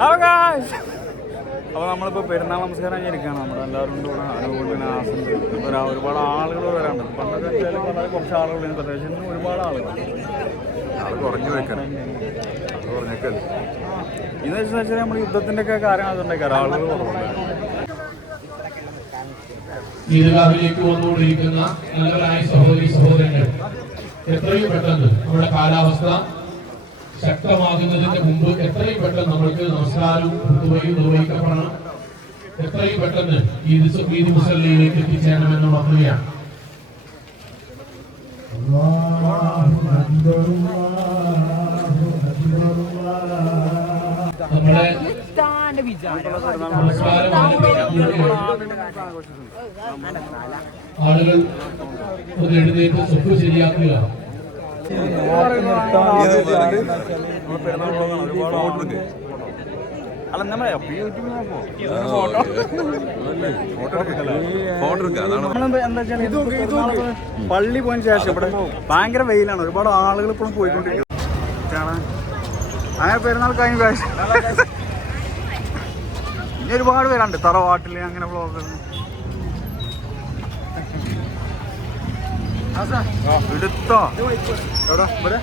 അപ്പോൾ നമ്മളിപ്പോൾ പെരുന്നാൾ നമസ്കാരം കഴിഞ്ഞിരിക്കുകയാണ്. നമ്മളെല്ലാവരും കൂടെ അനുകൂലം ആസുണ്ട്. ഇപ്പോൾ ഒരുപാട് ആളുകൾ വരാണ്ട്. പണ്ടൊക്കെ വെച്ചാൽ വളരെ കുറച്ച് ആളുകൾ പ്രത്യേകിച്ച് ഇന്ന് ഒരുപാട് ആളുകൾ കുറഞ്ഞു വെക്കണം. അത് പറഞ്ഞേക്കല്ലേ ഇന്ന് വെച്ചാൽ നമ്മൾ യുദ്ധത്തിൻ്റെ ഒക്കെ കാര്യങ്ങൾ അതുണ്ടായിരിക്കും. ആളുകൾ കുറവുണ്ട്. ഈദ്ഗാഹിലേക്ക് വന്നുകൊണ്ടിരിക്കുന്ന നല്ലവരായ സഹോദരി സഹോദരങ്ങൾ, എത്രയും പെട്ടെന്ന് നമ്മുടെ കാലാവസ്ഥ ശക്തമാകുന്നതിന് മുമ്പ് എത്രയും പെട്ടെന്ന് നമ്മൾക്ക് നമസ്കാരവും കുത്തുവയും നിർവഹിക്കപ്പെടണം. എത്രയും പെട്ടെന്ന് ഈദ് മുസല്ലയിലേക്ക് എത്തിച്ചേരണമെന്ന് ഓർക്കുകയാണ്. നമ്മുടെ ആളുകൾ ഒന്ന് എഴുന്നേറ്റ് സ്വപ്പ് ശരിയാക്കുക. അല്ല നമ്മളെ എന്താ വെച്ചാൽ പള്ളി പോയതിന് ശേഷം ഇവിടെ ഭയങ്കര വെയിലാണ്. ഒരുപാട് ആളുകൾ ഇപ്പോഴും പോയിക്കൊണ്ടിരിക്കുകയാണ്. അങ്ങനെ പെരുന്നാൾ കഴിഞ്ഞ ശേഷം ഇനി ഒരുപാട് പേരുണ്ട് തറവാട്ടിൽ അങ്ങനെ ബ്ലോഗ് എടുത്തോ എവിടെ ഇവിടെ